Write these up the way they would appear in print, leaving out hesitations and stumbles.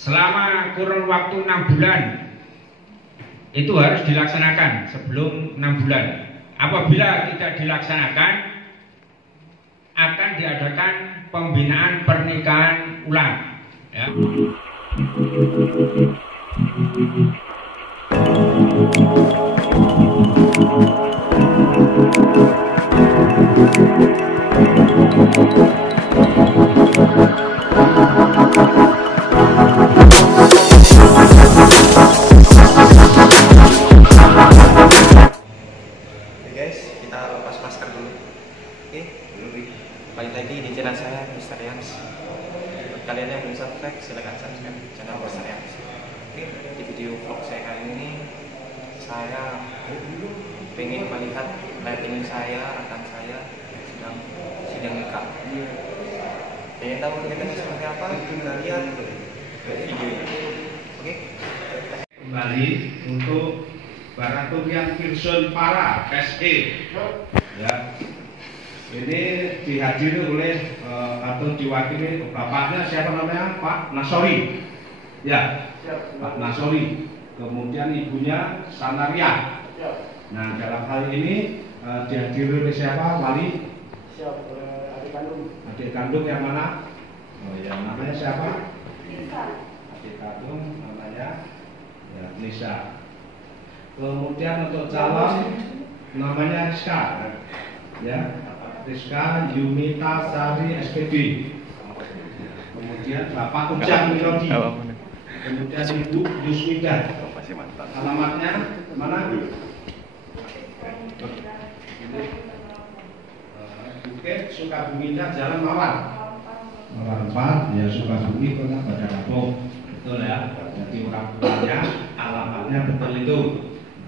selama kurun waktu 6 bulan itu harus dilaksanakan sebelum 6 bulan. Apabila tidak dilaksanakan, akan diadakan pembinaan pernikahan ulang. Ya. Balik lagi di channel saya, Mr. Yans. Kalian yang belum subscribe, silahkan subscribe channel Mr. Yans. Oke, di video vlog saya kali ini, saya pengen melihat lighting saya, rekan saya yang sedang sidang nikah. Pengen tahu lightingnya seperti apa? Kita lihat video ini. Oke. Kembali untuk Baraturian Kirsun Para SE. Ya. Ini dihadiri oleh atau diwakili bapaknya, siapa namanya? Pak Nasori. Ya, Pak Nasori. Kemudian ibunya Sanaria. Nah, dalam hal ini dihadiri oleh siapa? Wali? Adik kandung. Adik kandung yang mana? Oh ya, namanya siapa? Nisa. Adik kandung namanya ya, Nisa. Kemudian untuk calon namanya Rizka. Ya. Rizka Yumita Sari SPD. Kemudian Bapak Ujang Mirodi. Kemudian Ibu Yusmida. Alamatnya mana? Bukit Sukabumi, Jalan Mawar. Mawar 4, ya Sukabumi, Kota Bandar Lampung. Betul ya. Jadi orang tuanya alamatnya betul itu.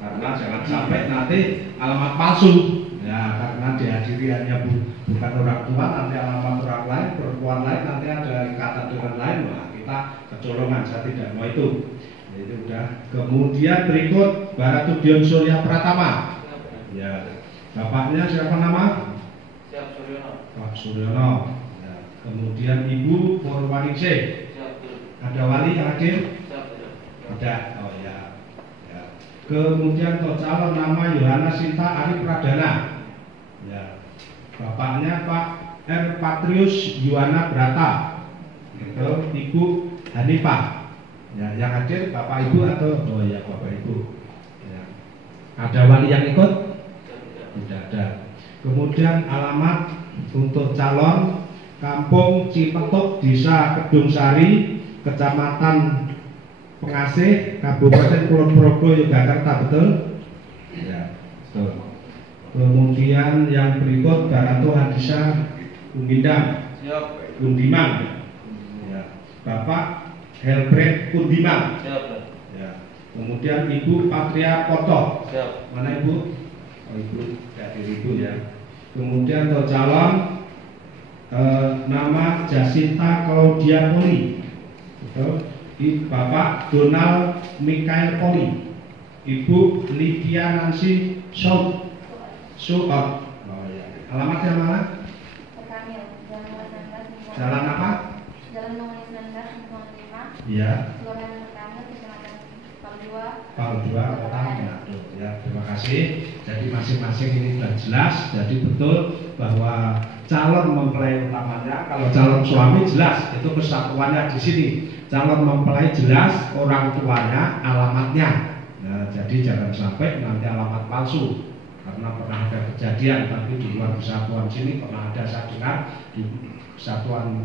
Karena jangan sampai nanti alamat palsu. Ya, karena dihadiri hanya bukan orang tua, nanti alamat orang lain, perempuan lain, nanti ada ikatan dengan lain, wah kita kecolongan, saya tidak mau itu. Itu udah. Kemudian berikut Baratudion Surya Pratama. Ya, bapaknya siapa nama? Siap, Suryono. Pak Suryono. Ya. Kemudian Ibu Purwaningsih. Ada wali yang hadir? Ada. Oh ya. Ya. Kemudian untuk calon nama Yohana Sinta Ari Pradana. Ya. Bapaknya Pak R. Patrius Yuwana Brata. Gitu. Ibu Hanifah. Ya, yang hadir Bapak Ibu atau oh ya Bapak Ibu. Ya. Ada wali yang ikut? Tidak ada. Kemudian alamat untuk calon Kampung Cipetuk, Desa Kedung Sari, Kecamatan Pengasih, Kabupaten Kulon Progo, Yogyakarta, betul? Ya, betul. Kemudian yang berikut Baratu Hadisa Undindang, Undimang, ya. Bapak Helbret Undimang, ya. Kemudian Ibu Patria Koto, mana Ibu? Oh Ibu, ya Ibu ya. Kemudian untuk calon nama Jacinta Claudia Poli, betul? Bapak Donald Mikael Poli, Ibu Lydia Nancy Suot. Oh ya. Alamatnya mana? Jalan apa? Jalan nomor 19 Iya. Kelurahan Pertama, Kecamatan Pal 2, Kota Manado. Ya, terima kasih. Jadi masing-masing ini sudah jelas. Jadi betul bahwa calon mempelai utamanya, kalau calon suami jelas itu kesatuannya di sini. Calon mempelai jelas orang tuanya, alamatnya. Nah, jadi jangan sampai nanti alamat palsu. Karena pernah ada kejadian, tapi di luar kesatuan sini pernah ada, saya dengar di kesatuan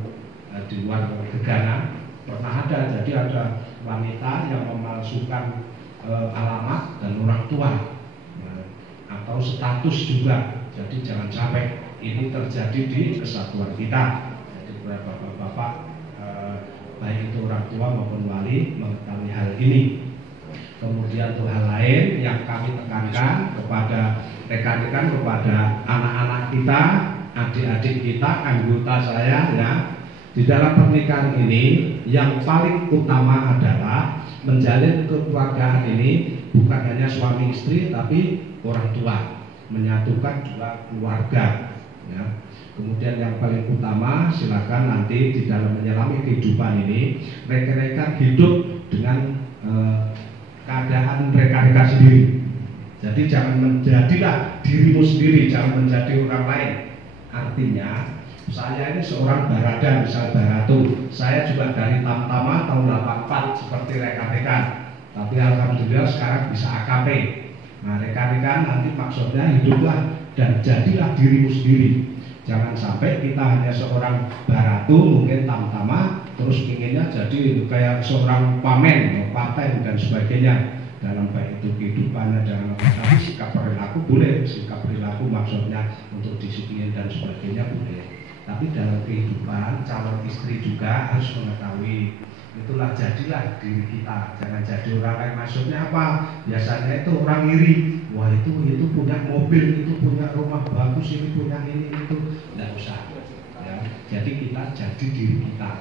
di luar Gegana pernah ada. Jadi ada wanita yang memalsukan alamat dan orang tua, atau status juga. Jadi jangan sampai ini terjadi di kesatuan kita. Jadi bapak-bapak baik itu orang tua maupun wali mengetahui hal ini. Kemudian untuk hal lain yang kami tekankan kepada rekan-rekan, kepada anak-anak kita, adik-adik kita, anggota saya ya, di dalam pernikahan ini yang paling utama adalah menjalin kekeluargaan ini bukan hanya suami istri tapi orang tua, menyatukan dua keluarga. Ya. Kemudian yang paling utama, silakan nanti di dalam menyelami kehidupan ini, rekan-rekan hidup dengan keadaan rekan-rekan sendiri. Jadi jangan menjadilah dirimu sendiri, jangan menjadi orang lain. Artinya, saya ini seorang barada, misal Baratu, saya juga dari Tamtama tahun 84 seperti rekan-rekan. Tapi alhamdulillah sekarang bisa AKP. Nah, rekan-rekan nanti maksudnya hiduplah dan jadilah dirimu sendiri. Jangan sampai kita hanya seorang Baratu, mungkin Tamtama, terus inginnya jadi kayak seorang pamen, paten dan sebagainya. Dalam baik itu kehidupan, dalam sikap perilaku boleh, sikap perilaku maksudnya untuk disiplin dan sebagainya boleh. Tapi dalam kehidupan calon istri juga harus mengetahui, itulah jadilah diri kita, jangan jadi orang lain. Maksudnya apa? Biasanya itu orang iri, wah itu punya mobil, itu punya rumah bagus, ini punya ini itu, tidak usah. Ya. Jadi kita jadi diri kita.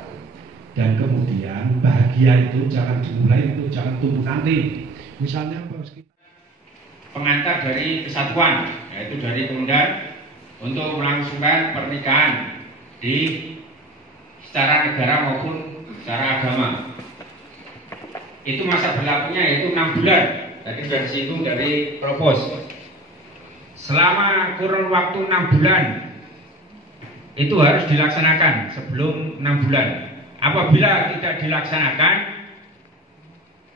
Dan kemudian bahagia itu jangan dimulai, itu jangan tunggu nanti. Misalnya pengantar dari kesatuan, yaitu dari Komandan untuk melangsungkan pernikahan secara negara maupun secara agama. Itu masa berlakunya yaitu 6 bulan. Tadi dari situ dari propos. Selama kurun waktu 6 bulan itu harus dilaksanakan sebelum 6 bulan. Apabila tidak dilaksanakan,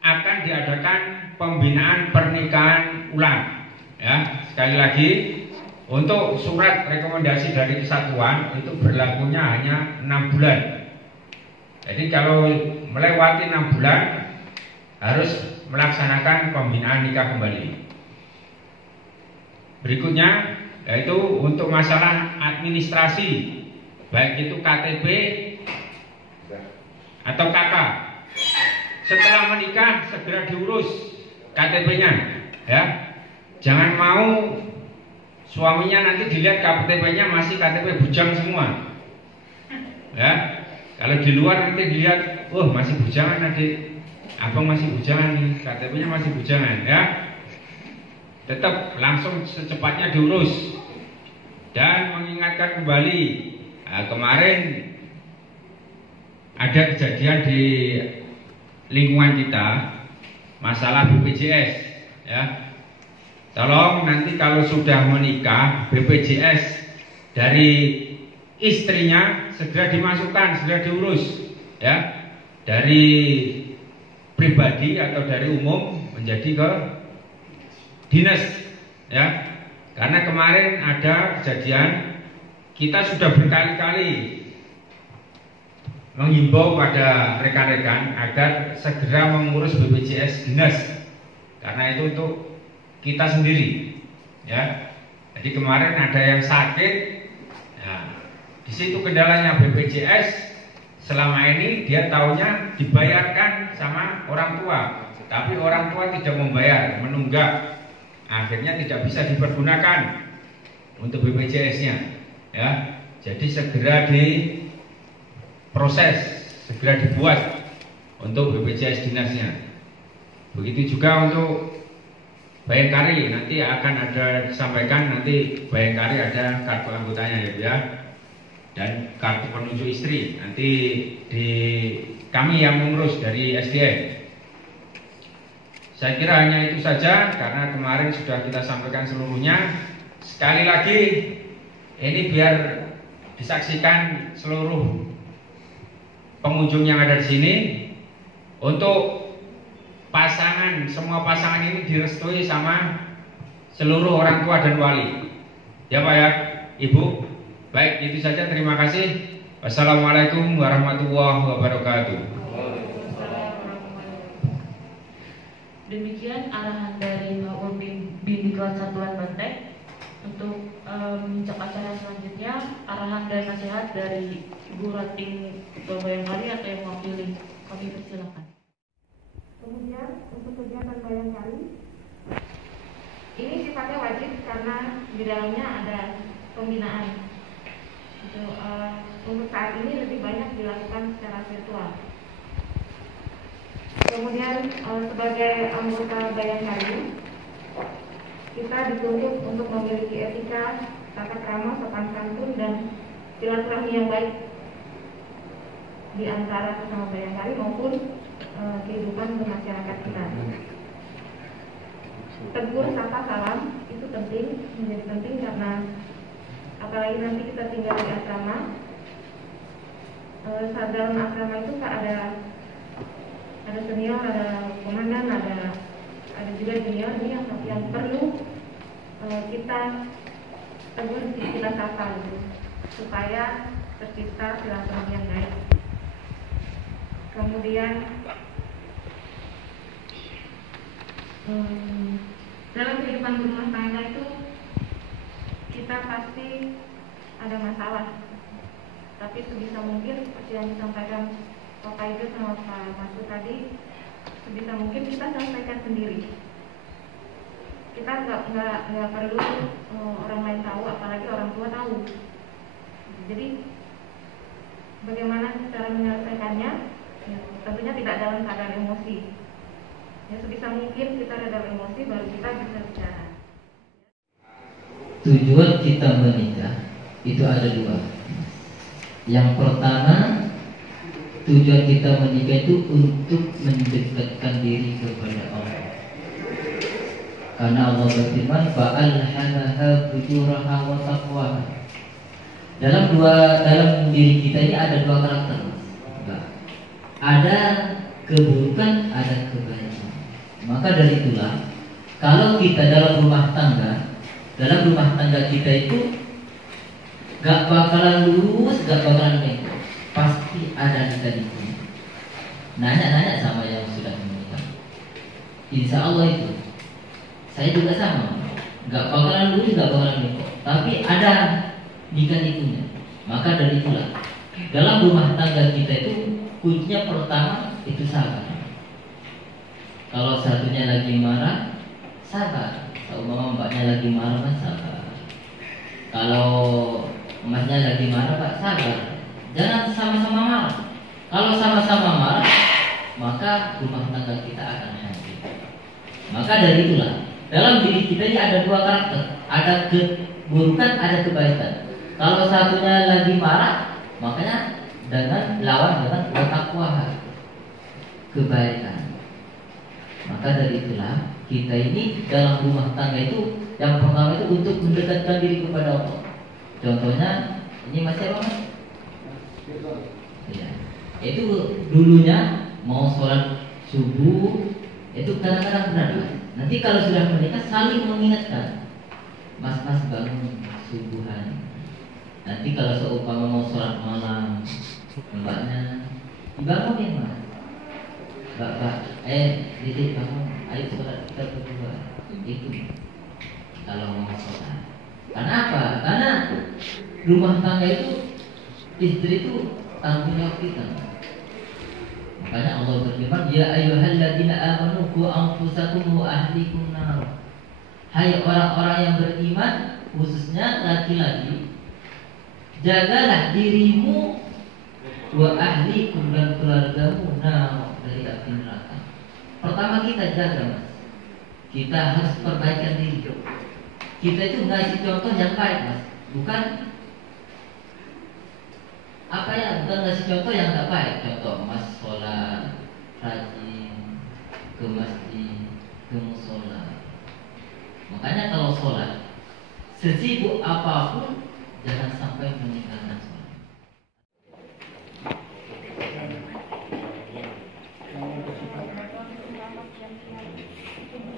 akan diadakan pembinaan pernikahan ulang. Ya, sekali lagi, untuk surat rekomendasi dari kesatuan itu berlakunya hanya 6 bulan. Jadi kalau melewati 6 bulan harus melaksanakan pembinaan nikah kembali. Berikutnya yaitu untuk masalah administrasi, baik itu KTP atau KK. Setelah menikah segera diurus KTP-nya, ya. Jangan mau suaminya nanti dilihat KTP-nya masih KTP bujang semua. Ya. Kalau di luar nanti dilihat, oh masih bujangan adik, abang masih bujangan nih, KTP-nya masih bujangan, ya. Tetap langsung secepatnya diurus dan mengingatkan kembali. Nah, kemarin ada kejadian di lingkungan kita masalah BPJS, ya. Tolong nanti kalau sudah menikah BPJS dari istrinya segera dimasukkan, segera diurus, ya. Dari pribadi atau dari umum menjadi ke dinas, ya. Karena kemarin ada kejadian, kita sudah berkali-kali menghimbau pada rekan-rekan agar segera mengurus BPJS dinas, karena itu untuk kita sendiri, ya. Jadi kemarin ada yang sakit, nah, di situ kendalanya BPJS selama ini dia taunya dibayarkan sama orang tua, tapi orang tua tidak membayar, menunggak, akhirnya tidak bisa dipergunakan untuk BPJS-nya, ya. Jadi segera proses segera dibuat untuk BPJS dinasnya. Begitu juga untuk Bayangkari, nanti akan ada disampaikan, nanti Bayangkari ada kartu anggotanya, ya. Dan kartu penunjuk istri nanti di kami yang mengurus dari SDM. Saya kira hanya itu saja karena kemarin sudah kita sampaikan seluruhnya. Sekali lagi ini biar disaksikan seluruh pengunjung yang ada di sini, untuk pasangan, semua pasangan ini direstui sama seluruh orang tua dan wali. Ya Pak, ya Ibu. Baik, itu saja, terima kasih. Wassalamualaikum warahmatullahi wabarakatuh. Demikian arahan dari Maul Bimbingan Satuan Banteng. Untuk mencak acara selanjutnya, arahan dan nasihat dari Ibu Rating Ketua Bayangkari atau yang mewakili, kami persilakan. Kemudian untuk kegiatan Bayangkari ini sifatnya wajib karena di dalamnya ada pembinaan. Untuk saat ini lebih banyak dilakukan secara virtual. Kemudian sebagai anggota Bayangkari kita dituntut untuk memiliki etika tata krama, sopan santun, dan silaturahmi yang baik di antara sesama Bayangkari maupun kehidupan bermasyarakat kita. Tegur sapa salam itu penting, menjadi penting karena apalagi nanti kita tinggal di asrama. Saat dalam asrama itu ada senior, ada komandan, ada juga junior ini yang perlu kita tegur, kita sapa gitu, supaya tercipta silaturahmi yang baik. Kemudian dalam kehidupan berumah tangga itu kita pasti ada masalah, tapi sebisa mungkin seperti yang disampaikan Bapak Ibu sama Pak Masud tadi, sebisa mungkin kita selesaikan sendiri. Kita nggak perlu orang lain tahu, apalagi orang tua tahu. Jadi bagaimana cara menyelesaikannya? Ya, tentunya tidak dalam keadaan emosi. Ya, sebisa mungkin kita redam emosi baru kita bisa bicara. Tujuan kita menikah itu ada dua. Yang pertama, tujuan kita menikah itu untuk mendekatkan diri kepada Allah. Karena Allah berfirman, "Fa'alhamaha fujuraha wa taqwaha." Dalam diri kita ini ada dua karakter. Ada keburukan, ada kebaikan. Maka dari itulah, kalau kita dalam rumah tangga kita itu gak bakalan lurus, gak bakalan bengkok, pasti ada dikit-dikit. Nanya sama yang sudah menikah. Insya Allah itu, saya juga sama, gak bakalan lurus, gak bakalan bengkok, tapi ada dikit-dikitnya. Maka dari itulah, dalam rumah tangga kita itu kuncinya pertama itu sabar. Kalau satunya lagi marah, sabar. Kalau mbaknya lagi marah, sabar. Kalau emasnya lagi marah, Pak, sabar. Jangan sama-sama marah. Kalau sama-sama marah, maka rumah tangga kita akan hancur. Maka dari itulah, dalam diri kita ini ada dua karakter. Ada keburukan, ada kebaikan. Kalau satunya lagi marah, makanya lawan dengan taqwa, kebaikan. Maka dari itulah kita ini dalam rumah tangga itu yang pertama itu untuk mendekatkan diri kepada Allah. Contohnya ini masih apa? Ya, itu dulunya mau sholat subuh itu kadang-kadang benar. Nanti kalau sudah menikah saling mengingatkan, Mas bangun subuhan. Nanti kalau seumpama mau sholat malam, mbaknya dibangunin Mas. Mbak, Didi bangun, ayo sholat kita berdua. Itu kalau mau sholat. Karena apa? Karena rumah tangga itu, istri itu tanggung jawab kita. Makanya Allah berfirman, Ya ayyuhalladzina amanu qu anfusakum wa ahlikum nar. Hai orang-orang yang beriman, khususnya laki-laki, jagalah dirimu wa ahlikum dan keluargamu dari api neraka. Pertama kita jaga, Mas. Kita harus perbaikan diri. Kita itu ngasih contoh yang baik, Mas. Bukan bukan ngasih contoh yang tak baik. Contoh Mas sholat rajin, ke masjid, ke musola. Makanya kalau sholat, sesibuk apapun jangan sampai meninggalkan sholat.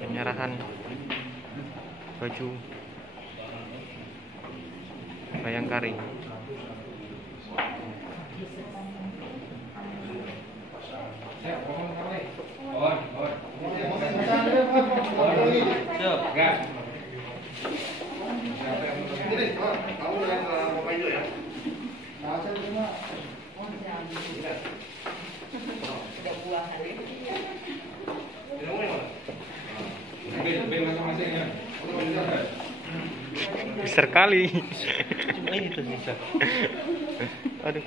Penyerahan baju Bayangkari. Besar kali. Cuma ini tuh bisa. Aduh.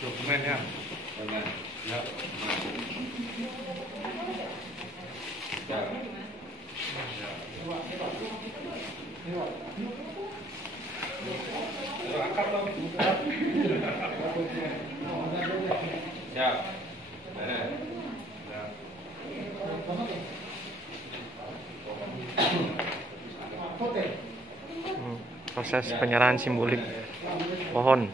Dokumen ya. Ya. Proses penyerahan simbolik pohon.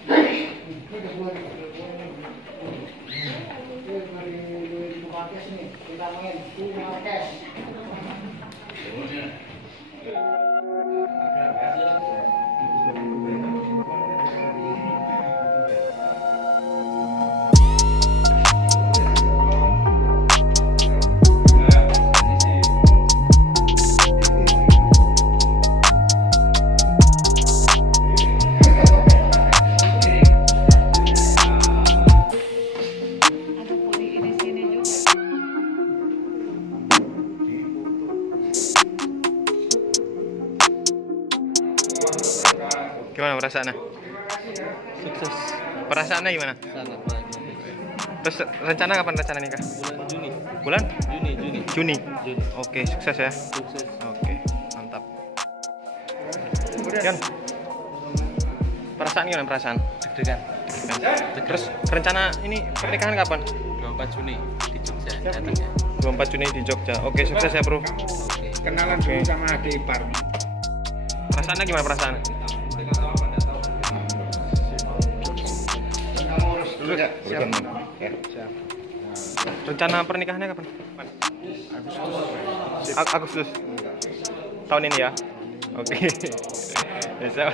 Gimana perasaannya? Sukses. Perasaannya gimana? Sangat bahagia. Terus rencana kapan rencana nikah? Bulan Juni. Bulan? Juni. Juni. Juni. Oke, sukses ya. Sukses. Oke, mantap. Yan, perasaan gimana perasaan? Deg-degan. Terus rencana ini pernikahan kapan? 24 Juni di Jogja datangnya. 24 Juni di Jogja. Oke, sukses ya bro. Oke. Kenalan dulu sama adik ipar. Perasaannya gimana perasaan? Dulu ya, siap. Rencana pernikahannya kapan? Agustus. Tahun ini ya. Oke. Bisa.